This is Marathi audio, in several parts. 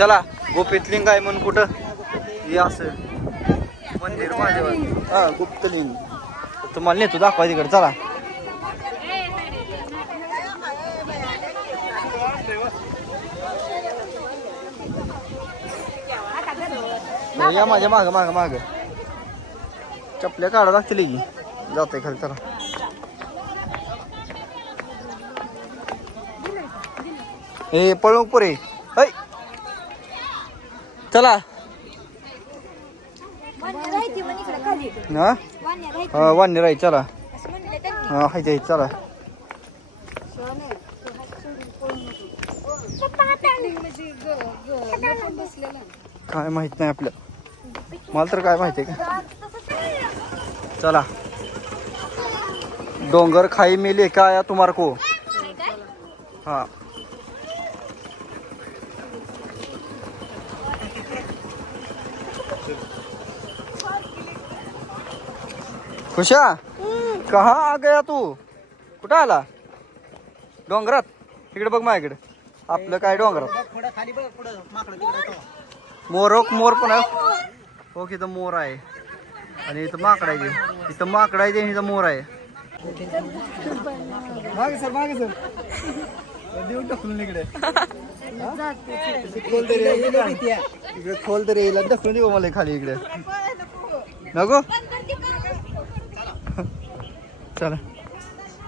चला गोपीत लिंग आहे म्हणून कुठं? हे असं. मंदिर माझ्यावर हा गुप्तलिंग. तुम्हाला नेतो दाखवा तिकडे चला. या माझ्या माग माग माग. चपल्या काढा लागतील की जाते खाली चला. ए पळू पुरे चला. हा? वान्य राही चला. हा हाय चला. काय माहीत नाही आपलं. मला तर काय माहिती आहे का? चला. डोंगर खाई मिले का या तुम्हाला को हा. खुशा? कहा आ गया तू? कुठं आला? डोंगरात? तिकडे बघ माझ्याकडे. आपलं काय डोंगरात? मोरक मोर पण आहे. हो इथं मोर आहे. आणि इथं माकड आहे इथं माकड आहे इथं मोर आहे. मागे सर मागे सर. देऊन टाकून इकडे. खोल तरी इकडे खोल तरी येईल ढकलून देऊ मला खाली इकडे. नको? चला.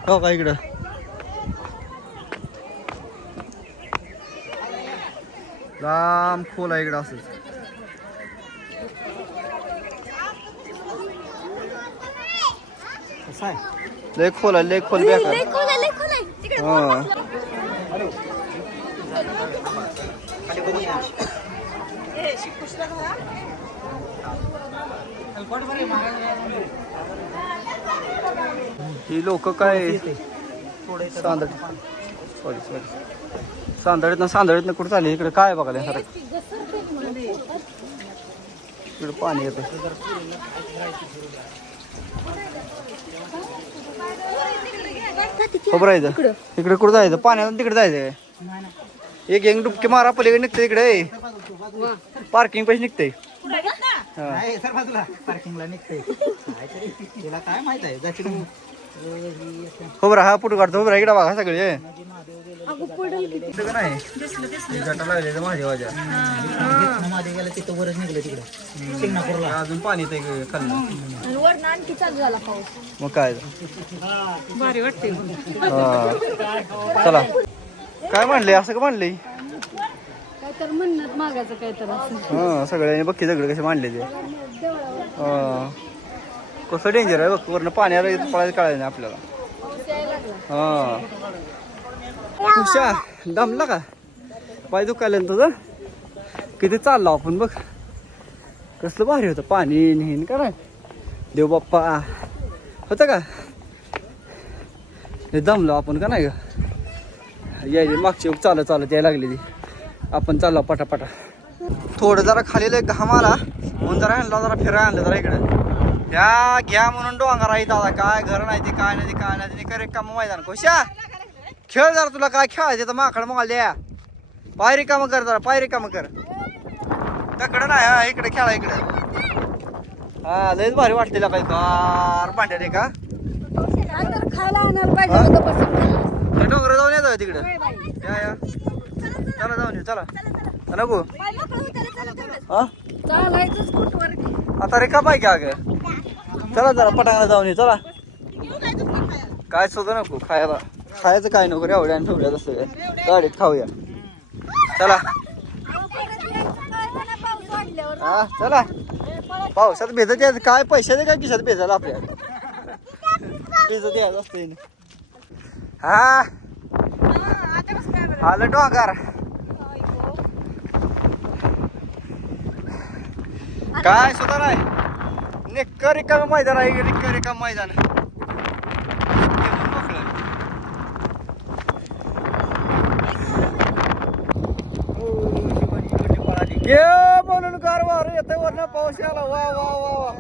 हो का इकडं? लांब खोल आहे इकडं असंच. लय खोल आहे लय खोल. तिकडे हा. ही लोक काय? सांदड. सॉरी सॉरी सांदळीत ना सांदळीत ना कुठं चालली? इकडे काय बघायला सर इकडे पाणी येतं. खबर आहे इकडे कुठं जायचं? पाण्यात तिकडे जायचं एक एक डुबकी मारा पलीकडे निघते इकडे पार्किंग पैसे निघते नाही सर बाजूला. पार्किंगला निघते तिला काय माहीत आहे? जाची खबर हा फोटो काढतो. खबर इकडे बघा सगळे. सगळं नाही. जटा लागले माझ्या वाजा मध्ये गेलं तिथं वरच निघलं तिकडे. शिंगणापूरला. अजून पाणी येते खाल्लं. आणि वरनं आणखी चालू झाला पाऊस. मग काय? हा. चला. काय म्हणले? असं का म्हणले? तर म्हणणं मागायचं काय तर असं. हा सगळ्यांनी बघ की सगळे कसे मांडले ते. हा. कसं डेंजर आहे बघ वरनं पाण्याला पळायचं कळायचं नाही आपल्याला. हा. दमला का पाय दुखायला ना तुझं किती चाललो आपण बघ. कसलं भारी होतं पाणी नेहन का नाही. देव बाप्पा. होतं का? हे दमलो आपण का नाही ग? यायचे मागची चालत चालत यायला लागली ती आपण चाललो पटापटा. थोडं जरा खाली लय घाम आला. म्हणून जरा आणला जरा फिरायला आणलं जरा इकडे. ह्या घ्या म्हणून डोंगर आहे दादा काय घर नाही ते काय नाही ते काय नाही ते. करे काम मैदान. कोशा खेळ जरा तुला काय खेळायचं तर माकड मग द्या. पायरी कामं कर जरा पायरी कामं कर. तकडं नाही हा इकडे खेळा इकडे. हा लयच भारी वाटते काही. गार का? होतं बसून. त्या डोंगर जाऊन येतो तिकडे. या या. चला जाऊन येऊ चला. तेवढंच. हा आता रे का पाहिजे अगं. चला जरा पटांगला जाऊन ये चला. काय सुद्धा नको खायला. खायचं काय नको रे एवढ्या ठेवल्या तसं गाडीत खाऊया. चला. हा चला पावसात भेजत यायचं काय? पैसे दे काय खिशात भेजायला आपल्या? भेजत यायचं असते हा. आलं डोंगर. काय सुद्धा नाही निक्क रिकाम मैदान आहे निक्क रिकाम मैदान. ये म्हणून कारभार येते वरनं पाऊस आला वा वा वा वा.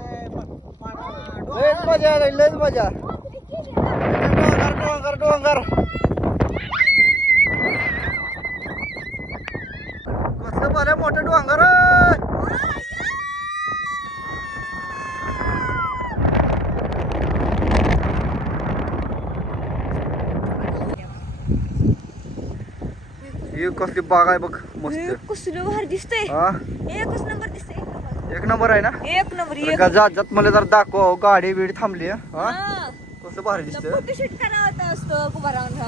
लयच मजा आली लयच मजा. डोंगर डोंगर डोंगर कसं मला लय मोठं डोंगर ही कसली बाग आहे बघ मस्त. कसलं भारी दिसतंय. हा? एकच नंबर दिसतंय एक नंबर. एक नंबर आहे ना? एक नंबर एक जात जात मला जर दाखव गाडी बिडी थांबली हा? हा. कसं भारी दिसतं फोटोशूट करावा होता असतो उभा राहून.